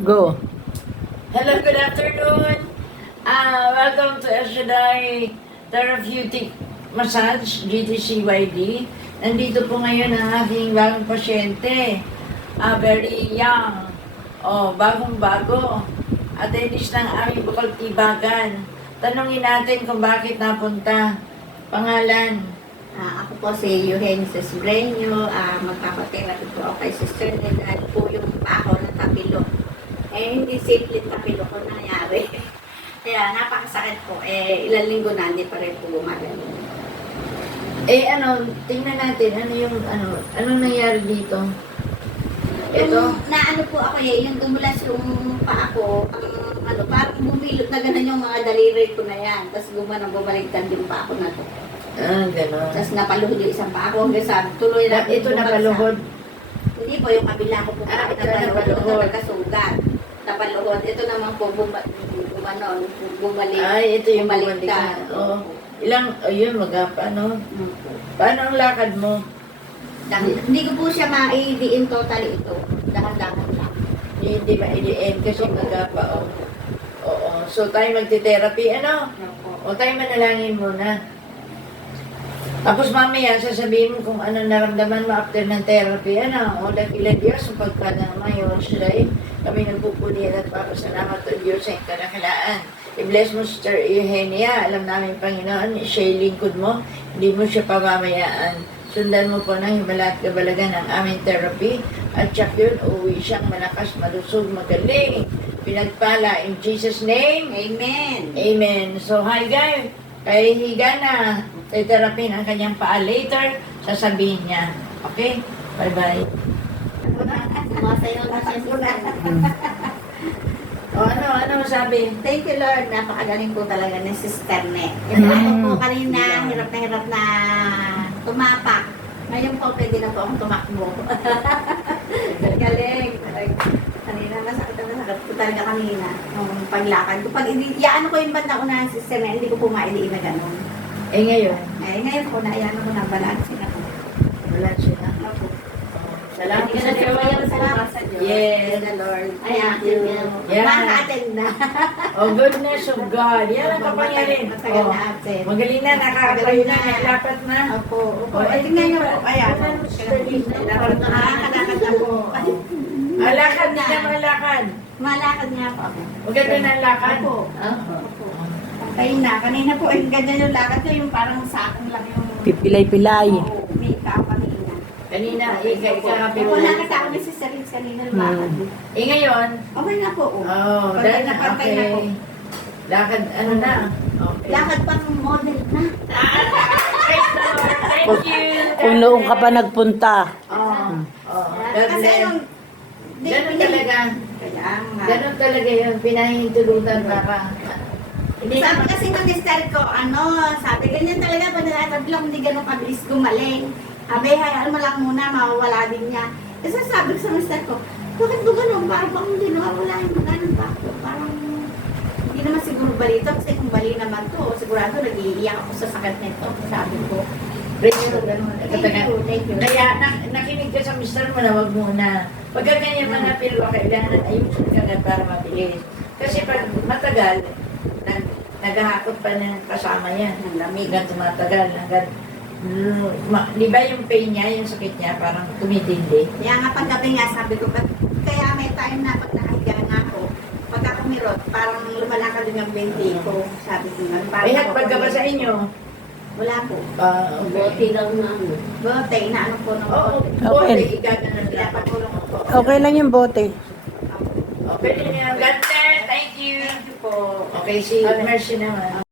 Go. Hello, good afternoon. Welcome to Eshadai Therapeutic Massage, GTCYD. Nandito po ngayon ang aking bagong pasyente. Very young. Bagong-bago. Attendees ng aming Bukal Tibagan. Tanungin natin kung bakit napunta. Pangalan. Ako po si Eugenio Sesbreño, magpapaterapi po ako kay Sister Ned at po yung pa ako ng tapilo. Hindi simple tapilo ko nangyari. Kaya napakasakit po. Ilang linggo na, hindi pa rin po gumagano. Tingnan natin, anong nangyari dito? Ito? Naano po ako yung dumulas yung paa ko, parang bumilot na gano'n yung mga daliri ko na yan. Tapos bumalik yung paa ko na to. Gano'n. Tapos napaluhod yung isang paa ko. Hanggang sa tuloy na Ito napaluhod. Hindi po, yung kabila ko po. Ito napaluhod. Nagkasugat. Napaluhod. Ito naman po, bumalik. Ito yung bumalikan. Yun, paano ang lakad mo? Hindi ko po siya maidiin totally ito. Dahan-dahan lang. Hindi maidiin kasi magapa. Oo. So, tayo magti-therapy. Tayo manalangin muna. Tapos mamaya, sasabihin mo kung ano naramdaman mo after ng therapy. Ilan Diyos, ang pagkana ngayon, Shiray, kami nagpupulihan at papasalamat sa Diyos sa kadakilaan. I-bless mo, Sister Eugenia. Alam namin, Panginoon, siya yung lingkod mo. Hindi mo siya pamamayaan. Sundan mo po ng himala at kabalagan ng aming therapy. At siya yun, uwi siyang malakas, malusog, magaling. Pinagpala, in Jesus' name. Amen. Amen. So, hi guys. Kay higa na, therapy ang kanyang paa later, sasabihin niya. Okay? Bye-bye. Sumasayaw na siya. Ano sabi? Thank you, Lord. Napakagaling po talaga ni Sister Ne. Ako po kanina, hirap na tumapak. Ngayon po, pwede na po akong tumakbo. Galing. Kanina, masakit po talaga kanina. Nung paglakad ko. Pag ko yung banda unahan, Sister Ne, hindi ko po maidiin na gano'n. Ngayon? Ngayon po, naiyaano ko na balansin ako. Balansin na. Opo. Salamat sa Diyos. Salamat sa Diyos. Yes. The Lord. Thank you. Yeah. Maka-attend na. Goodness of God. Yan ang kapangyarihan. Matagal na attend. Magaling na, nakakatayo na, nailapat na. Opo. Tingnan niyo po. Ayan. Nakakadakad na po. Malakad na niya, malakad. Malakad niya po ako. Maganda na ang lakad. Opo. Opo. Kanina po, ganda yung lakad niya, yung parang sa akin lang yung... Pipilay-pilay. Oo, may tao kanina. Kanina, ikakapit. Wala na tao ni Sister Liz kanina lumakad. Ngayon? Okay na po. Dahil na, Pantay na po. Lakad, na? Okay. Lakad pa ng model na. Thank you. Kung noong ka pa nagpunta. Kasi yung... Ganun talaga. Kaya nga. Ganun talaga yung pinahintulutan para. Sabi kasi ng mister ko, sabi ganyan talaga pag nalatag lang, hindi ganun kabilis gumaling. Sabi, hayaan mo lang muna, mawawala din niya. Kasi sabi ko sa mister ko, bakit ba ganun? Parang bang hindi nawawala yung ganun ba? Parang hindi naman siguro balito kasi kung bali naman to, sigurado nag-iiyak ako sa sakit nito. Sabi ko, Thank you. thank you. Kaya nakinig ka sa mister mo na wag muna. Pagka ganyan mga pilwa, kailangan ayusin ka agad para mabilis. Kasi pag matagal, naghahakot pa ng kasama yan. Ng lamig at tumatagal. Di ba yung pain niya, yung sakit niya, parang tumitindi? Kaya nga paggabi nga, sabi ko, kaya may time na pag nakahiga na ako, pagka kumirot, parang lumalakad din yung binti ko. Sabi ko nga. May hatpag ka ba sa inyo? Wala po. Okay. lang na ano. Bote, inaano po ng Oo, bote. okay. Igaganon lang. Pinapatulong ko po. Okay lang yung bote. Okay, God bless. Thank you. Thank you po. Okay, si Mercy naman.